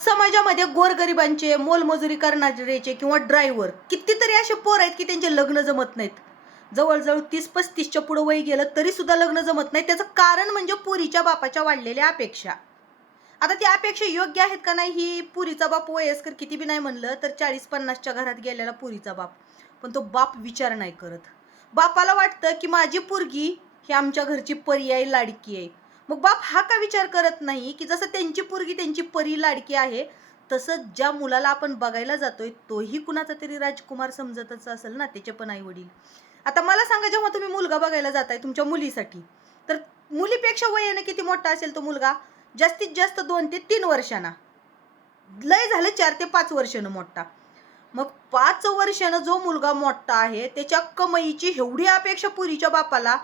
समाजामध्ये गोरगरिबांचे मोलमजुरी करणाऱ्याचे किंवा ड्रायव्हर कितीतरी असे पोर आहेत की त्यांचे लग्न जमत नाहीत. जवळजवळ तीस पस्तीसच्या पुढं वय गेलं तरी सुद्धा लग्न जमत नाही त्याचं कारण म्हणजे पुरीच्या बापाच्या वाढलेल्या अपेक्षा. आता त्या अपेक्षा योग्य आहेत का नाही ही पुरीचा बाप वयस्कर किती बी नाही म्हणलं तर चाळीस पन्नासच्या घरात गेलेला पुरीचा बाप. पण तो बाप विचार नाही करत. बापाला वाटतं की माझी पुरगी ही आमच्या घरची पर्याय लाडकी आहे. मग बाप हा का विचार करत नाही की जसं त्यांची पोरगी त्यांची परी लाडकी आहे तसं ज्या मुलाला आपण बघायला जातोय तोही कुणाचा तरी राजकुमार समजतच असेल ना त्याचे पण आई वडील आता मला सांगा जेव्हा तुम्ही मुलगा बघायला जाताय तुमच्या मुलीसाठी तर मुलीपेक्षा वयाने किती मोठा असेल तो मुलगा? जास्तीत जास्त दोन ते तीन वर्षांना. लय झालं चार ते पाच वर्षानं मोठा. मग पाच वर्षानं जो मुलगा मोठा आहे त्याच्या कमाईची एवढी अपेक्षा पुरीच्या बापाला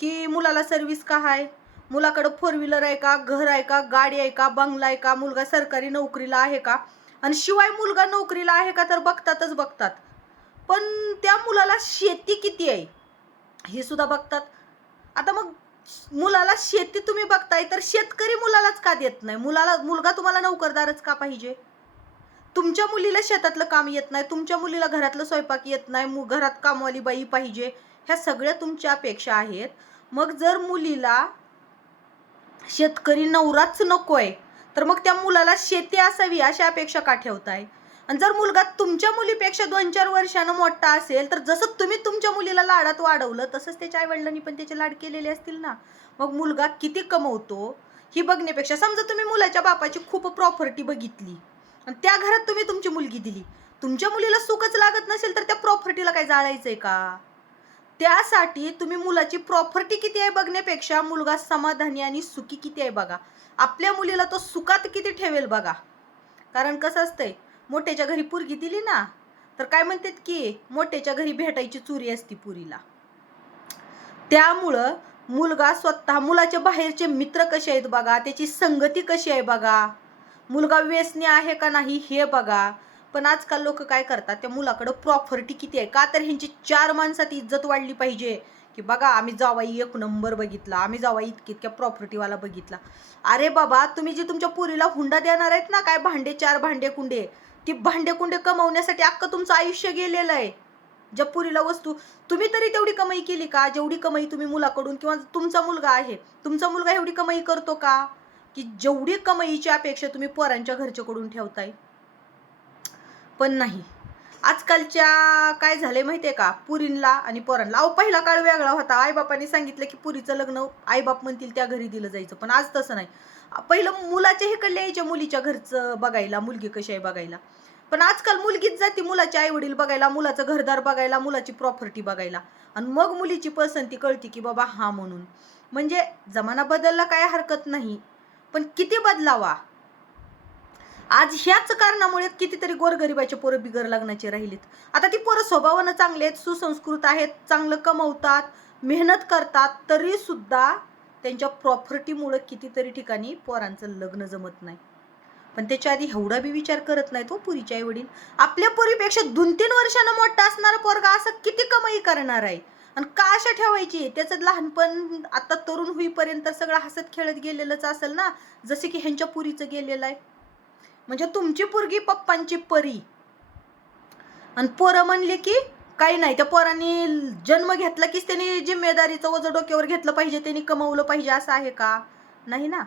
की मुलाला सर्व्हिस का आहे मुलाकडं फोर व्हीलर आहे का घर आहे का गाडी आहे का बंगला आहे का मुलगा सरकारी नोकरीला आहे का? आणि शिवाय मुलगा नोकरीला आहे का तर बघतातच बघतात. पण त्या मुलाला शेती किती आहे? हे सुद्धा बघतात. आता मग मुलाला शेती तुम्ही बघताय तर शेतकरी मुलालाच का देत नाही? मुलाला मुलगा तुम्हाला नोकरदारच का पाहिजे? तुमच्या मुलीला शेतातलं काम येत नाही तुमच्या मुलीला घरातलं स्वयंपाक येत नाही मु- घरात कामवाली बाई पाहिजे ह्या सगळ्या तुमच्या अपेक्षा आहेत. मग जर मुलीला शेतकरी नवराच नकोय. तर मग त्या मुलाला शेती असावी अशा अपेक्षा का ठेवताय? आणि जर मुलगा तुमच्या मुलीपेक्षा दोन चार वर्षानं मोठा असेल तर जसं तुम्ही तुमच्या मुलीला लाडात वाढवलं तसंच त्याच्या आईवडिलांनी पण त्याचे लाड केलेले असतील ना? मग मुलगा किती कमवतो? ही बघण्यापेक्षा समजा तुम्ही मुलाच्या बापाची खूप प्रॉपर्टी बघितली आणि त्या घरात तुम्ही तुमची मुलगी दिली. तुमच्या मुलीला सुखच लागत नसेल तर त्या प्रॉपर्टीला काय जाळायचंय का? त्यासाठी तुम्ही मुलाची प्रॉपर्टी किती आहे बघण्यापेक्षा मुलगा समाधानी आणि सुखी किती आहे बघा. आपल्या मुलीला तो सुखात किती ठेवेल बघा. कारण कसं असतंय मोठ्याच्या घरी पुरगी दिली ना तर काय म्हणतात की मोठ्याच्या घरी भेटायची चुरी असती पुरीला. त्यामुळं मुलगा स्वतः मुलाच्या बाहेरचे मित्र कसे आहेत बघा त्याची संगती कशी आहे बघा. मुलगा व्यसनी आहे का नाही हे बघा. पण आजकाल लोक काय करतात त्या मुलाकडं प्रॉपर्टी किती आहे? का तर ह्यांची चार माणसात इज्जत वाढली पाहिजे. की बघा आम्ही जावाई एक नंबर बघितला आम्ही जावाई इतकी इतक्या प्रॉपर्टीवाला बघितला. अरे बाबा तुम्ही जे तुमच्या पुरीला हुंडा देणार आहेत ना काय भांडे चार भांडे कुंडे? ती भांडे कुंडे कमवण्यासाठी अख्खं तुमचं आयुष्य गेलेलं आहे. ज्या पुरीला वस्तू तुम्ही तरी तेवढी कमाई केली का? जेवढी कमाई तुम्ही मुलाकडून किंवा तुमचा मुलगा आहे तुमचा मुलगा एवढी कमाई करतो का? की जेवढी कमाईची अपेक्षा तुम्ही पोरांच्या घरच्याकडून ठेवताय. पण नाही. आजकालच्या काय झालंय माहितीये का? पुरींला आणि पोरांना. अहो पहिला काळ वेगळा होता. आईबापांनी सांगितलं की पुरीचं लग्न आईबाप म्हणतील त्या घरी दिलं जायचं पण आज तसं नाही. पहिलं मुलाच्या हेकडल्या यायच्या मुलीच्या घरचं बघायला मुलगी कशी आहे बघायला. पण आजकाल मुलगीच जाते मुलाचे आई वडील बघायला मुलाचं घरदार बघायला मुलाची प्रॉपर्टी बघायला. आणि मग मुलीची पसंती कळती की बाबा हा म्हणून. म्हणजे जमाना बदलला काय हरकत नाही. पण किती बदलावा? आज ह्याच कारणामुळे कितीतरी गोरगरिबाचे पोरं बिगर लग्नाचे राहिलेत. आता ती पोरं स्वभावानं चांगले आहेत सुसंस्कृत आहेत चांगलं कमवतात मेहनत करतात तरी सुद्धा त्यांच्या प्रॉपर्टीमुळं कितीतरी ठिकाणी पोरांचं लग्न जमत नाही. पण त्याच्या आधी एवढा बी विचार करत नाहीत हो पुरीच्या आई वडील आपल्या पुरीपेक्षा दोन तीन वर्षानं मोठा असणारा पोरगा असं किती कमाई करणार आहे? आणि का अशा ठेवायची? त्याचं लहानपण आता तरुण होईपर्यंत सगळं हसत खेळत गेलेलंच असेल ना? जसे की ह्यांच्या पुरीचं गेलेलं आहे. म्हणजे तुमची पोरगी पप्पांची परी. आणि पोरं म्हणले की काही नाही त्या पोरांनी जन्म घेतला कीच त्यांनी जिम्मेदारीचं वजं डोक्यावर घेतलं पाहिजे त्यांनी कमवलं पाहिजे असं आहे का? नाही ना.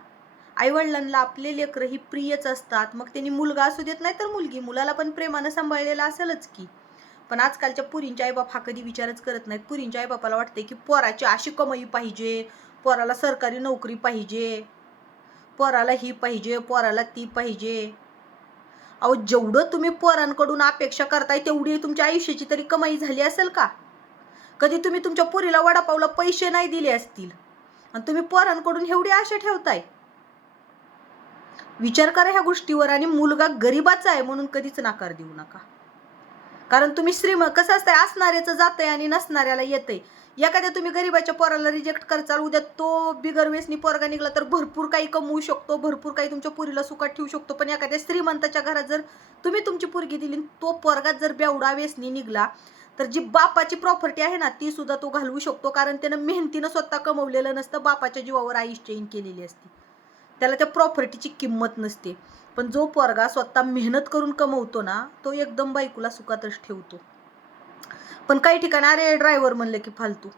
आईवडिलांना आपले लेकरं ही प्रियच असतात मग त्यांनी मुलगा असू देत नाही तर मुलगी. मुलाला पण प्रेमानं सांभाळलेला असेलच की. पण आजकालच्या पुरींच्या आईबाप हा कधी विचारच करत नाहीत. पुरींच्या आईबापाला वाटते की पोराची अशी कमाई पाहिजे पोराला सरकारी नोकरी पाहिजे पोराला ही पाहिजे पोराला ती पाहिजे. अहो जेवढं तुम्ही पोरांकडून अपेक्षा करताय तेवढी तुमच्या आयुष्याची तरी कमाई झाली असेल का? कधी तुम्ही तुमच्या पोरीला वडापावला पैसे नाही दिले असतील? आणि तुम्ही पोरांकडून एवढी आशा ठेवताय? विचार करा ह्या गोष्टीवर आणि मुलगा गरीबाचा आहे म्हणून कधीच नाकार देऊ नका. कारण तुम्ही श्रीम कसं असतंय असणाऱ्याचं जातंय आणि नसणाऱ्याला येतंय. एखाद्या तुम्ही गरीबाच्या पोराला रिजेक्ट करचाल उद्या तो बिगर वेसनी पोरगा निघला तर भरपूर काही कमवू शकतो भरपूर काही तुमच्या पुरीला सुखात ठेवू शकतो. पण एखाद्या श्रीमंताच्या घरात जर तुम्ही तुमची पुरगी दिली आणि तो पोरगात जर बेवडा वेसनी निघला तर जी बापाची प्रॉपर्टी आहे ना ती सुद्धा तो घालवू शकतो. कारण त्यानं मेहनतीनं स्वतः कमवलेलं नसतं बापाच्या जीवावर आईश केलेली असते. त्याला त्या प्रॉपर्टीची किंमत नसते. पण जो पोरगा स्वतः मेहनत करून कमवतो ना तो एकदम बायकोला सुखातच ठेवतो. पण काही ठिकाणी अरे ड्रायव्हर म्हणलं की फालतू.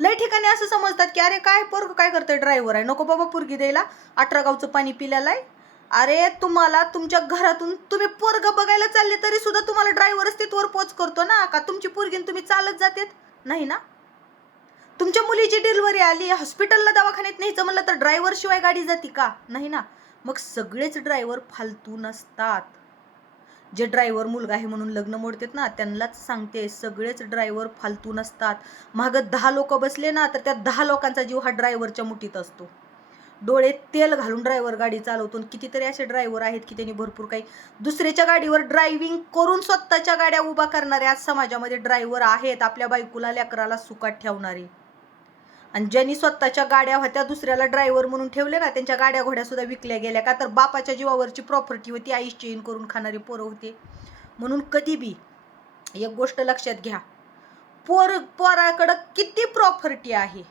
लय ठिकाणी असं समजतात की अरे काय पोरग काय करतोय ड्रायव्हर आहे? नको बाबा पुरगी द्यायला. अठरा गावचं पाणी पिल्याला आहे. अरे तुम्हाला तुमच्या घरातून तुम्ही पोरग बघायला चालले तरी सुद्धा तुम्हाला ड्रायव्हरच तिथवर पोच करतो ना का तुमची पोरगी तुम्ही चालत जातेत? नाही ना? तुमच्या मुलीची डिलिव्हरी आली हॉस्पिटलला दवाखान्यात न्यायचं जमलं तर ड्रायव्हर शिवाय गाडी जाते का? नाही ना? मग सगळेच ड्रायव्हर फालतू नसतात. जे ड्रायव्हर मुलगा आहे म्हणून लग्न मोडतात ना त्यांनाच सांगते सगळेच ड्रायव्हर फालतू नसतात. मागं दहा लोक बसले ना तर त्या दहा लोकांचा जीव हा ड्रायव्हरच्या मुठीत असतो. डोळे तेल घालून ड्रायव्हर गाडी चालवतो आणि कितीतरी असे ड्रायव्हर आहेत की त्यांनी भरपूर काही दुसऱ्याच्या गाडीवर ड्रायव्हिंग करून स्वतःच्या गाड्या उभा करणारे आज समाजामध्ये ड्रायव्हर आहेत आपल्या बायकोला लेकराला सुखात ठेवणारे. आणि ज्यांनी स्वतःच्या गाड्या होत्या दुसऱ्याला ड्रायव्हर म्हणून ठेवले ना त्यांच्या गाड्या घोड्या सुद्धा विकल्या गेल्या का? तर बापाच्या जीवावरची प्रॉपर्टी होती आईस चेन करून खाणारी पोरं होते. म्हणून कधी बी एक गोष्ट लक्षात घ्या. पोर पोराकडं किती प्रॉपर्टी आहे?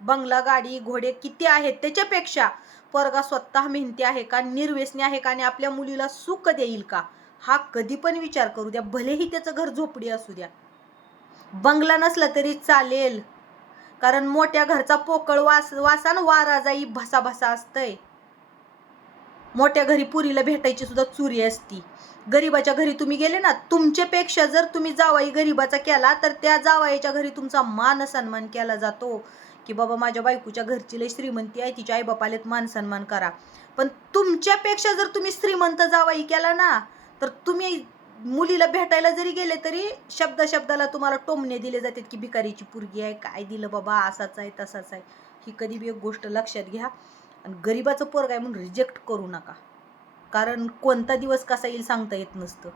बंगला गाडी घोडे किती आहेत त्याच्यापेक्षा? पोरगा स्वतः मेहनती आहे का निर्व्यसनी आहे का आणि आपल्या मुलीला सुख देईल का? हा कधी पण विचार करू द्या. भलेही त्याचं घर झोपडी असू द्या. बंगला नसला तरी चालेल. कारण मोठ्या घरचा पोकळ वास वासान वारा जाई भसा भसा असतंय. मोठ्या घरी पुरीला भेटायची सुद्धा चुरी असती. गरीबाच्या घरी तुम्ही गेले ना तुमच्यापेक्षा जर तुम्ही जावाई गरीबाचा केला तर त्या जावाईच्या घरी तुमचा मान सन्मान केला जातो. की बाबा माझ्या बायकोच्या घरची लय श्रीमंती आहे तिच्या आईबापालेत मान सन्मान करा. पण तुमच्यापेक्षा जर तुम्ही श्रीमंत जावाई केला ना तर तुम्ही मुलीला भेटायला जरी गेले तरी शब्द शब्दाला तुम्हाला टोमणे दिले जातात की भिकारीची पुरगी आहे काय दिलं बाबा असाच आहे तसाच आहे. ही कधी बी एक गोष्ट लक्षात घ्या आणि गरीबाचं पोरग आहे म्हणून रिजेक्ट करू नका. कारण कोणता दिवस कसा येईल सांगता येत नसतं.